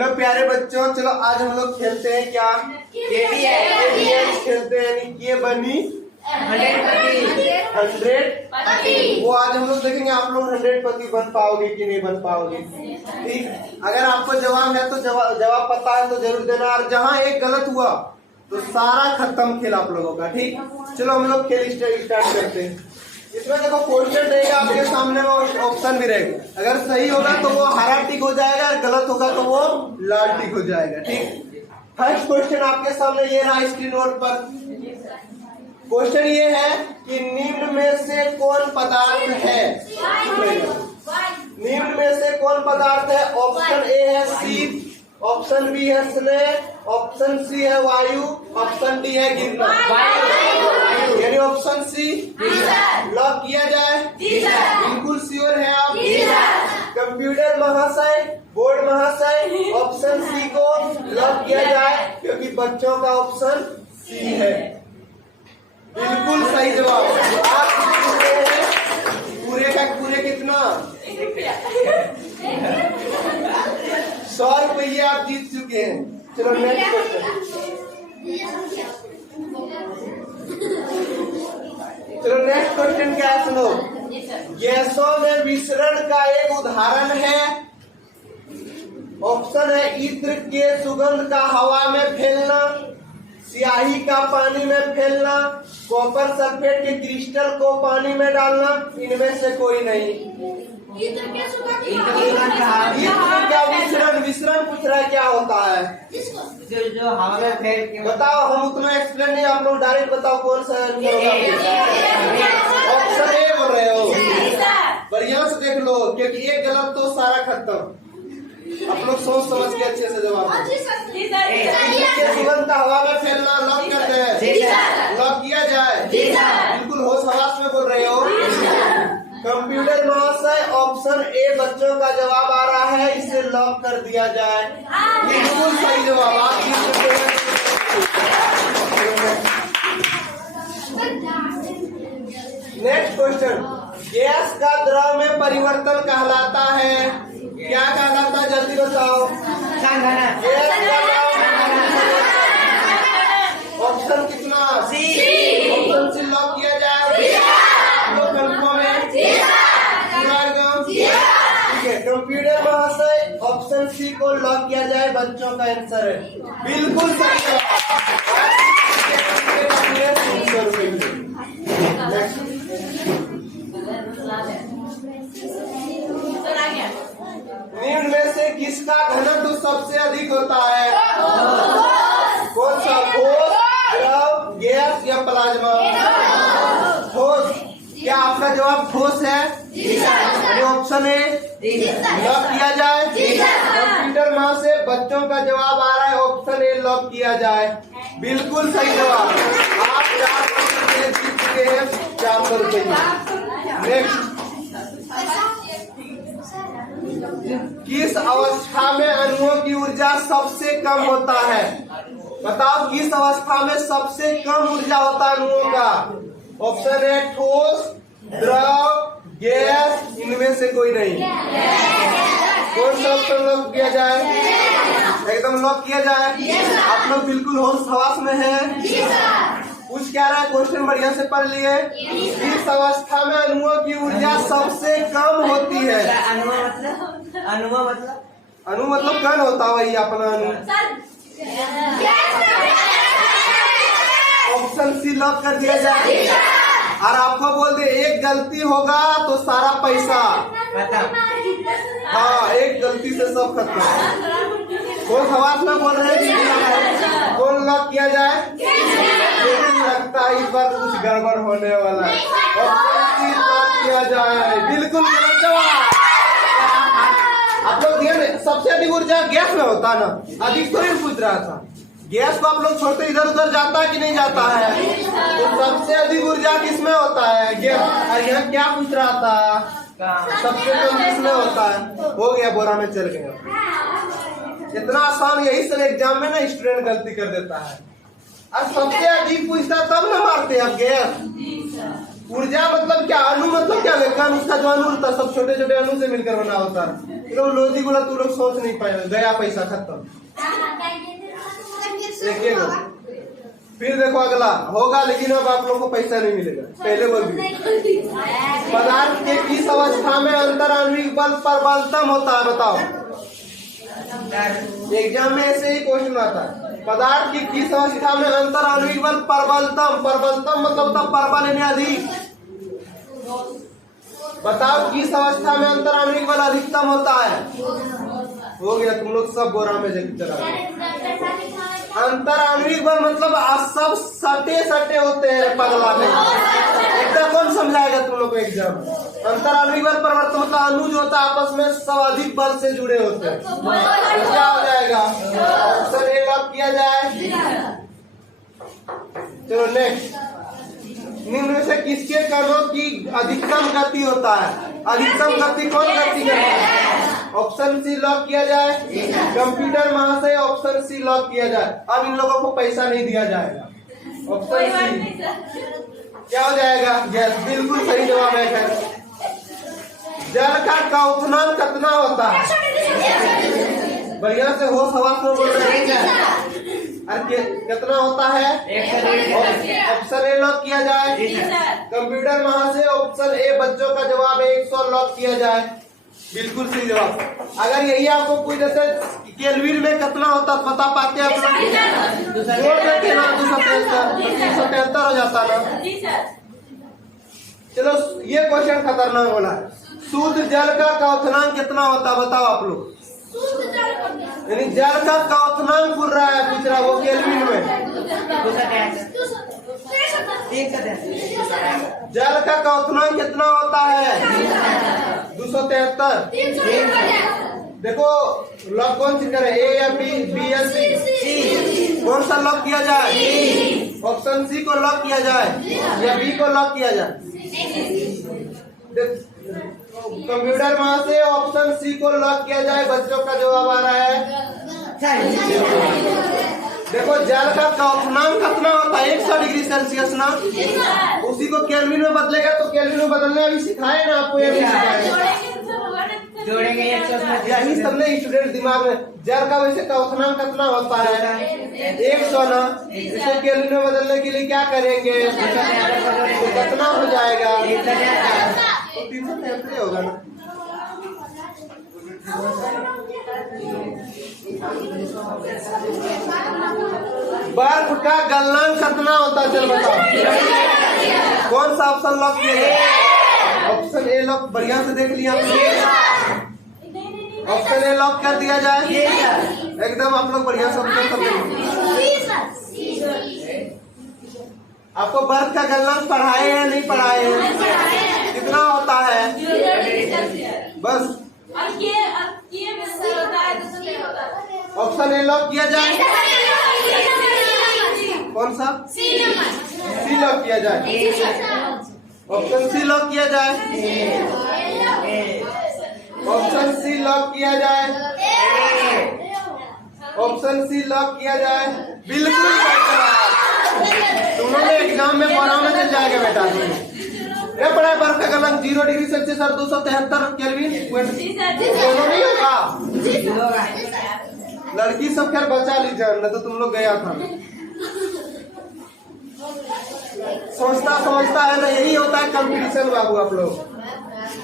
Hello प्यारे बच्चों, चलो आज हम लोग खेलते हैं क्या KDS खेलते हैं, यानी के बनी 100 वो आज हम लोग देखेंगे आप लोग 100 पति बन पाओगे कि नहीं बन पाओगे। ठीक, अगर आपको जवाब है तो जवाब पता है तो जरूर देना, और जहाँ एक गलत हुआ तो सारा खत्म खेल आप लोगों का। ठीक, चलो हम लोग खेल स्टार्ट करते हैं। इसमें देखो क्वेश्चन रहेगा आपके सामने में, ऑप्शन भी रहेगा। अगर सही होगा तो वो हरा टिक हो जाएगा, और गलत होगा तो वो लाल टिक हो जाएगा। ठीक, फर्स्ट क्वेश्चन आपके सामने ये रहा स्क्रीन नोट पर। क्वेश्चन ये है कि निम्न में से कौन पदार्थ है। निम्न में से कौन पदार्थ है। ऑप्शन ए है शीत, ऑप्शन बी है स्नेह, ऑप्शन सी है वायु, ऑप्शन डी है गिरना। यानी ऑप्शन सी लॉक किया जाए। बिल्कुल श्योर है आप। कंप्यूटर महाशय, बोर्ड महाशय, ऑप्शन सी को लॉक किया जाए, क्योंकि बच्चों का ऑप्शन सी है। बिल्कुल सही जवाब। आप पूरे का पूरे कितना 100 रुपये आप जीत चुके हैं। चलो नेक्स्ट क्वेश्चन। चलो नेक्स्ट क्वेश्चन क्या है, सुनो। गैसों में विसरण का एक उदाहरण है। ऑप्शन है इत्र के सुगंध का हवा में फैलना, स्याही का पानी में फैलना, कॉपर सल्फेट के क्रिस्टल को पानी में डालना, इनमें से कोई नहीं। विसरण पूछ रहा है क्या होता है, जो हवा में फैल के। बताओ, हम उतना एक्सप्लेन नहीं, आप लोग डायरेक्ट बताओ कौन सा ऑप्शन ए बोल रहे हो। बढ़िया से देख लो, क्योंकि एक गलत तो सारा खत्म। आप लोग सोच समझ के अच्छे से जवाब सुगंध का हवा में फैलना लॉक करते हैं। लॉक किया जाए। बिल्कुल होश हवास में बोल रहे हो। कंप्यूटर महाशय ऑप्शन ए बच्चों का जवाब आ रहा है, इसे लॉक कर दिया जाए। बिल्कुल सही जवाब। आप जीत चुके हैं। Next question. गैस का द्रव में परिवर्तन कहलाता है, क्या कहलाता है, जल्दी बताओ। गैस का द्रव। ऑप्शन कितना सी। ऑप्शन सी लॉक किया जाए। कंप्यूटर महाशय ऑप्शन सी को लॉक किया जाए, बच्चों का आंसर है। बिल्कुल सही निम्न में से किसका घनत्व सबसे अधिक होता है। कौन सा, ठोस, द्रव, गैस या प्लाज्मा। ठोस। क्या आपका जवाब ठोस है। ऑप्शन ए लॉक किया जाए। कंप्यूटर माँ से बच्चों का जवाब आ रहा है, ऑप्शन ए लॉक किया जाए। बिल्कुल सही जवाब। आप 400 रुपये जीत चुके हैं। 400 रुपये। नेक्स्ट। किस अवस्था में अणुओं की ऊर्जा सबसे कम होता है। बताओ, किस अवस्था में सबसे कम ऊर्जा होता है अणुओं का। ऑप्शन है ठोस, द्रव, गैस, इनमें से कोई नहीं। कौन सा ऑप्शन लॉक किया जाए। एकदम लॉक किया जाए। आप लोग बिल्कुल होश हवास में हैं। कुछ क्या रहा है क्वेश्चन, बढ़िया से पढ़ लिए। इस अवस्था में अणुओं की ऊर्जा सबसे कम होती है। अणु मतलब कण होता है, वही अपना अणु। ऑप्शन सी लॉक कर दिया जाए। और आपको बोल दे एक गलती होगा तो सारा पैसा हाँ, एक गलती से सब खत्म। कौन सवाल में बोल रहे हैं, कौन लॉक किया जाए। लगता है इस बार कुछ गड़बड़ होने वाला है। ऑप्शन सी लॉक किया जाए। बिल्कुल गलत जवाब। आप लोग सबसे अधिक ऊर्जा गैस में होता है ना, अधिक थोड़ी पूछ रहा था। गैस को आप लोग छोड़ते इधर उधर जाता है कि नहीं जाता है। तो सबसे अधिक ऊर्जा किसमें होता है, गैस। और यहाँ क्या पूछ रहा था, सबसे कम किसमें होता है। हो गया, बोरा में चल गया। इतना आसान, यही सर एग्जाम में ना स्टूडेंट गलती कर देता है। और सबसे अधिक पूछता तब ना मारते आप गैस। ऊर्जा मतलब क्या, अणु मतलब क्या होगा, कण उसका जो अणु होता है सब छोटे छोटे अणु से मिलकर बना होता है। तो लॉजिक वाला तू लोग सोच नहीं पाए, गया पैसा खत्म। देखिए फिर देखो अगला होगा, लेकिन अब आप लोग को पैसा नहीं मिलेगा। पहले बोल दिए पदार्थ के किस अवस्था में अंतराण्विक बल प्रबलतम होता है, बताओ। एग्जाम में ऐसे ही क्वेश्चन आता है, पदार्थ की किस अवस्था में अंतराण्विक बल प्रबलतम, प्रबलतम मतलब तब प्रबल यानी अधिक। बताओ किस अवस्था में अंतराण्विक बल अधिकतम होता है। हो गया, तुम लोग सब बोरा में चला। अंतराण्विक बल मतलब सब सटे सटे होते हैं पगला में, एकदम कौन समझाएगा तुम लोग को एग्जाम। अंतराण्विक बल परिवर्तन मतलब अणु जो होता है आपस में सब अधिक बल से जुड़े होते हैं। तो क्या हो जाएगा, ऑप्शन ए लॉक किया जाए। चलो नेक्स्ट, निम्न में से किसके कणों की अधिकतम गति होता है। अधिकतम गति कौन गति करता है, ऑप्शन सी लॉक किया जाए। कंप्यूटर महाशय ऑप्शन सी लॉक किया जाए। अब इन लोगों को पैसा नहीं दिया जाएगा। ऑप्शन सी क्या हो जाएगा, यस बिल्कुल सही जवाब है। जल का क्वथनांक कितना होता है, बढ़िया से होश हवास में बोल रहे हैं। अरे कितना होता है, ऑप्शन ए लॉक किया जाए। कंप्यूटर महाशय ऑप्शन ए बच्चों का जवाब 100 लॉक किया जाए, बिल्कुल सही जवाब। अगर यही आपको पूछ जैसे केल्विन में कितना होता बता पाते आप लोग, जोड़ देते ना 273 हो जाता ना। चलो ये क्वेश्चन खतरनाक वाला है, शुद्ध जल का क्वथनांक कितना होता बताओ आप लोग। यानी जल का क्वथनांक पूछ रहा है, पूछ रहा वो केल्विन में। जल का क्वथनांक कितना होता है, 273। देखो लॉक कौन सी करे, ए या बी, बी या सी, कौन सा लॉक किया जाए। ऑप्शन सी को लॉक किया जाए या बी को लॉक किया जाए। कंप्यूटर वहां से ऑप्शन सी को लॉक किया जाए, बच्चों का जवाब आ रहा है। देखो जल का क्वथनांक कितना होता है, 100 डिग्री सेल्सियस ना, उसी को केल्विन में बदलेगा तो केल्विन में बदलने अभी सिखाए ना आपको, ये भी जोड़ेंगे यही सबने स्टूडेंट दिमाग में। जल का वैसे क्वथनांक कितना होता है 100 ना, इसे केल्विन में बदलने के लिए क्या करेंगे, तो कितना हो जाएगा, 373 होगा ना। बर्फ का गलनांक कितना होता है, चल बताओ। कौन सा ऑप्शन लॉक किया, ऑप्शन ए लॉक, बढ़िया से देख लिया ऑप्शन ए लॉक कर दिया जाए एकदम। आप लोग बढ़िया से आपको बर्फ का गलनांक पढ़ाए या नहीं पढ़ाए, कितना होता है बस। ऑप्शन ए लॉक किया जाए, कौन सा सी लॉक किया जाए, ऑप्शन सी लॉक किया जाए, ऑप्शन सी लॉक किया जाए, ऑप्शन सी लॉक किया जाए, बिल्कुल तुम लोग एग्जाम में पढ़ा में चल जाएगा बेटा। ये पढ़ा बर्फ का गलनांक 0 डिग्री सेल्सियस और 273 केल्विन, दोनों नहीं होगा। लड़की सब खैर बचा लीजिए, न तो तुम लोग गया था। सोचता समझता है ना, यही होता है कंपटीशन बाबू आप लोग।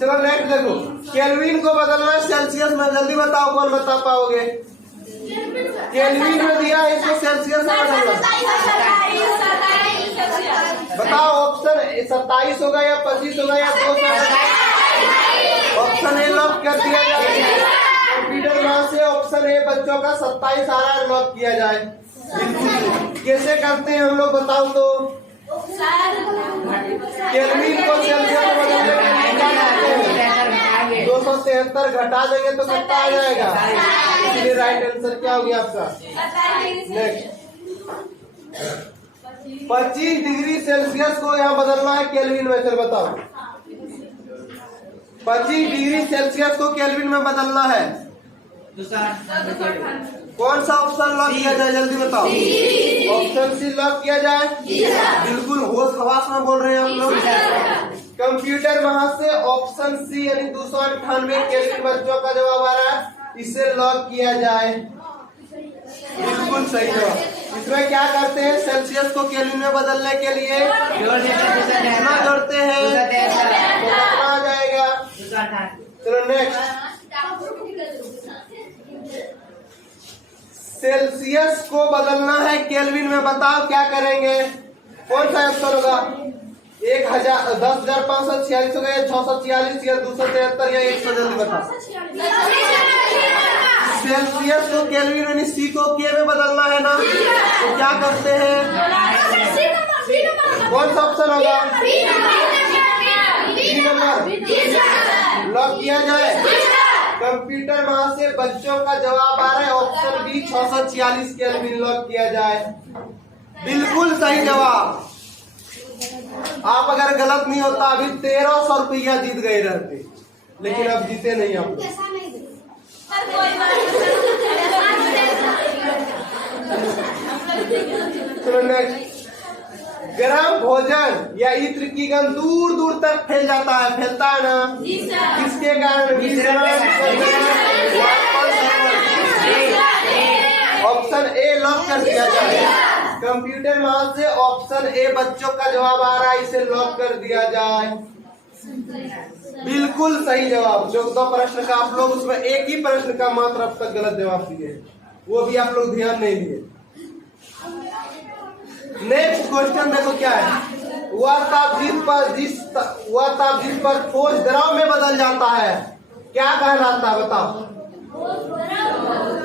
चलो नेक्स्ट देखो, केल्विन को बदलना सेल्सियस में, जल्दी बताओ कौन बता पाओगे। केल्विन में दिया है, इसको सेल्सियस में बदलना, बताओ। ऑप्शन 27 होगा या 25 होगा या 200। ऑप्शन ए लॉक कर दिया जाए। कंप्यूटर वहां से ऑप्शन ए बच्चों का 27 आ रहा है, लॉक किया जाए। कैसे करते हैं हम लोग बताओ तो। केल्विन को सेल्सियस में बदलने के लिए क्या करते हैं, 273 घटा देंगे तो कितना आ जाएगा, इसलिए राइट आंसर क्या हो गया आपका। नेक्स्ट 25 डिग्री सेल्सियस को यहाँ बदलना है केल्विन में, चल बताओ। 25 डिग्री सेल्सियस को केल्विन में बदलना है, कौन सा ऑप्शन लॉक किया जाए, जल्दी बताओ। ऑप्शन सी लॉक किया जाए। बिल्कुल होश हवास में बोल रहे हैं हम लोग। कंप्यूटर वहां से ऑप्शन सी यानी 298 केल्विन बच्चों का जवाब आ रहा है, इसे लॉक किया जाए। बिल्कुल सही जवाब। इसमें क्या करते हैं, सेल्सियस को केल्विन में बदलने के लिए कितना जोड़ते हैं, तो कितना आ जाएगा। चलो नेक्स्ट, सेल्सियस को बदलना है केल्विन में, बताओ क्या करेंगे, कौन सा आंसर होगा। 10,546 हो गए, 646 या 273 या 100, जल्दी बताओ। सेल्सियस को केल्विन यानी सी को के में बदलना है ना, तो क्या करते हैं, कौन सा ऑप्शन होगा, बी नंबर लॉक किया जाए। कंप्यूटर वहां से बच्चों का जवाब आ रहा है, ऑप्शन बी 646 केल्विन लॉक किया जाए। बिल्कुल सही जवाब। आप अगर गलत नहीं होता अभी 1300 रुपया जीत गए रहते, लेकिन अब जीते नहीं आप। चलो नेक्स्ट, गरम भोजन या इत्र की गंध दूर दूर तक फैल जाता है, फैलता है ना, किसके कारण, ऑप्शन ए लॉक कर दिया जाए। कंप्यूटर वहां से ऑप्शन ए बच्चों का जवाब आ रहा है, इसे लॉक कर दिया जाए। बिल्कुल सही जवाब। जो 2 प्रश्न का आप लोग, उसमें एक ही प्रश्न का मात्र अब तक गलत जवाब दिए, वो भी आप लोग ध्यान नहीं दिए। नेक्स्ट क्वेश्चन देखो क्या है, वह ताप जिस पर ठोस द्रव में बदल जाता है क्या कहलाता है, बताओ।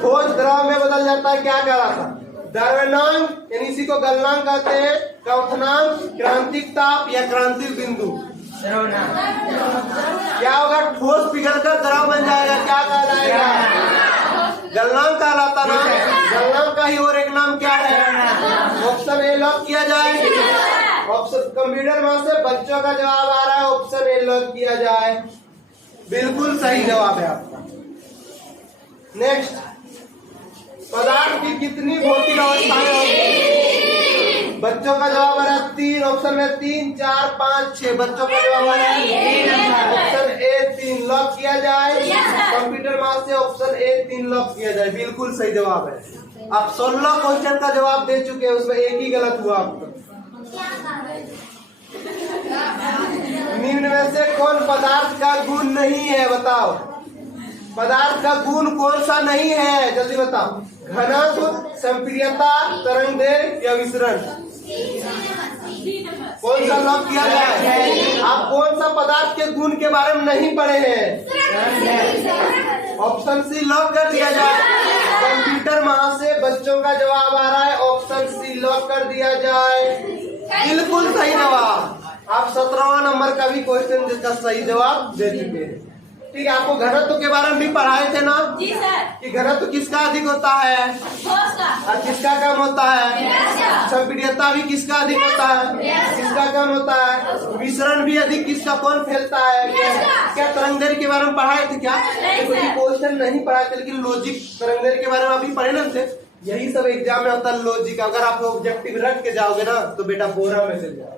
ठोस द्रव में बदल जाता है क्या कहलाता, द्रव्यनांक यानी इसी को गलनांक कहते हैं, क्वथनांक, क्रांतिक ताप या क्रांतिक बिंदु। क्या होगा, ठोस पिघलकर द्रव बन जाएगा, क्या कहलाएगा, गलनांक कहलाता ना। गलनांक का ही और एक नाम क्या है, ऑप्शन ए लॉक किया जाए। ऑप्शन कंप्यूटर वहां से बच्चों का जवाब आ रहा है, ऑप्शन ए लॉक किया जाए। बिल्कुल सही जवाब है आपका। नेक्स्ट, पदार्थ की कितनी भौतिक अवस्थाएं होंगी, बच्चों का जवाब आ रहा है 3, ऑप्शन में 3, 4, 5, 6, बच्चों का जवाब आ रहा है ऑप्शन ए 3 लॉक किया जाए। कंप्यूटर वहां से ऑप्शन ए 3 लॉक किया जाए। बिल्कुल सही जवाब है। आप 16 क्वेश्चन का जवाब दे चुके हैं, उसमें एक ही गलत हुआ आपका। निम्न में से कौन पदार्थ का गुण नहीं है, बताओ। पदार्थ का गुण कौन सा नहीं है, जल्दी बताओ। घनत्व, संपीड्यता, तरंग दैर्घ्य या विसरण, कौन सा लॉक किया जाए। आप कौन सा पदार्थ के गुण के बारे में नहीं पढ़े हैं, ऑप्शन सी लॉक कर दिया जाए। कंप्यूटर वहां से बच्चों का जवाब आ रहा है, ऑप्शन सी लॉक कर दिया जाए। बिल्कुल सही जवाब। आप 17वां नंबर का भी क्वेश्चन जिसका सही जवाब दे चुके हैं। ठीक है, आपको घनत्व के बारे में भी पढ़ाए थे ना जी सर, कि घनत्व किसका अधिक होता है और किसका कम होता है। संपीड्यता भी किसका अधिक होता है, किसका कम होता है। विसरण भी अधिक किसका, कौन फैलता है। क्या तरंग दैर्घ्य के बारे में पढ़ाए थे क्या, कोई क्वेश्चन नहीं पढ़ाए थे, लेकिन लॉजिक तरंग दैर्घ्य के बारे में अभी पढ़े ना थे। यही सब एग्जाम में होता है लॉजिक। अगर आप ऑब्जेक्टिव रख के जाओगे ना तो बेटा बोरा में चल जाओ।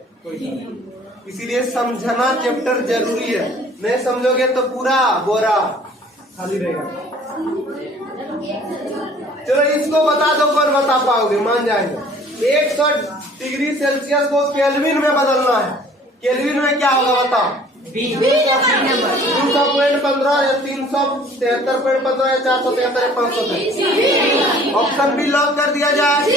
इसीलिए समझना चैप्टर जरूरी है, नहीं समझोगे तो पूरा बोरा खाली रहेगा। चलो इसको बता दो, कौन बता पाओगे, मान जाएंगे। 100 डिग्री सेल्सियस को केल्विन में बदलना है, केल्विन में क्या होगा बताओ। 200.15 या 373.15 या 473 या 500। ऑप्शन बी लॉक कर दिया जाए।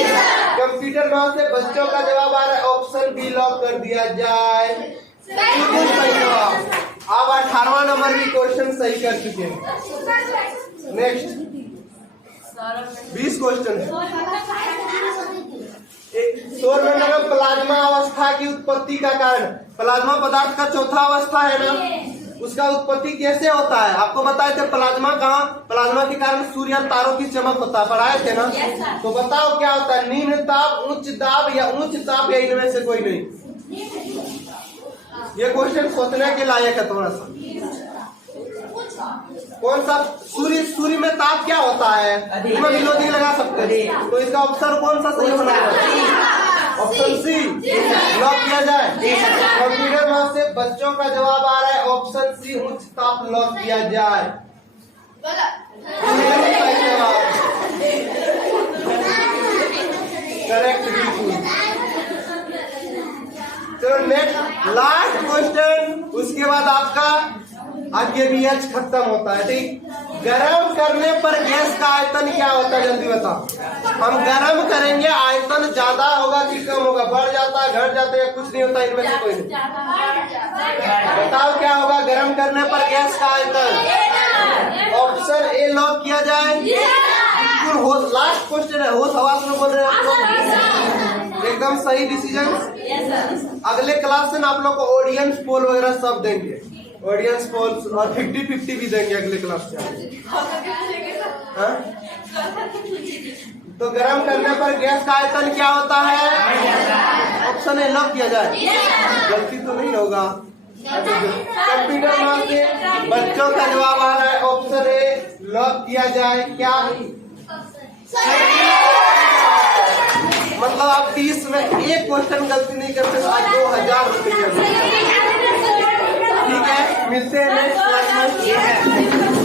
कंप्यूटर वहां से बच्चों का जवाब आ रहा है, ऑप्शन बी लॉक कर दिया जाए। बिल्कुल सही जवाब। आप 18वां नंबर भी क्वेश्चन सही कर चुके हैं। नेक्स्ट 20 क्वेश्चन है। सौरमंडल में प्लाज्मा अवस्था की उत्पत्ति का कारण, प्लाज्मा पदार्थ का चौथा अवस्था है ना, उसका उत्पत्ति कैसे होता है आपको बताए थे। प्लाज्मा कहाँ, प्लाज्मा के कारण सूर्य और तारों की चमक होता है, पढ़ाए थे ना। तो बताओ क्या होता है, निम्न ताप, उच्च ताप या उच्च ताप, या इनमें से कोई नहीं। ये क्वेश्चन सोचने के लायक है थोड़ा सा। कौन सा सूर्य सूर्य में ताप क्या होता है? इसमें विलोदी लगा सकते हैं। तो इसका ऑप्शन कौन सा सही होना है? ऑप्शन सी लॉक किया जाए। कंप्यूटर वहां से बच्चों का जवाब आ रहा है ऑप्शन सी उच्च ताप लॉक किया जाए। करेक्ट बिल्कुल। चलो नेक्स्ट लास्ट क्वेश्चन, उसके बाद आपका आगे भी आज खत्म होता है। ठीक, गरम करने पर गैस का आयतन क्या होता है? जल्दी बताओ। हम गरम करेंगे, आयतन ज्यादा होगा कि कम होगा? बढ़ जाता है, घट जाता है, या कुछ नहीं होता? इनमें से कोई नहीं। बताओ क्या होगा गरम करने पर गैस का आयतन? ऑप्शन ए लॉक किया जाए। बिल्कुल हो, लास्ट क्वेश्चन है, होश हवास में बोल रहे हैं आप लोग। एकदम सही डिसीजन। अगले क्लास से ना आप लोग को ऑडियंस पोल वगैरह सब देंगे, ऑडियंस पोल्स, और 50-50 भी देंगे अगले क्लास से। हाँ? तो गरम करने पर गैस का आयतन क्या होता है? ऑप्शन ए लॉक किया जाए। गलती तो नहीं होगा। कंप्यूटर में से बच्चों का जवाब आ रहा है ऑप्शन ए लॉक किया जाए। क्या मतलब आप 30 में एक क्वेश्चन गलती नहीं करते तो आज 2000 रुपये। ठीक है, मिलते हैं नेक्स्ट क्लास में।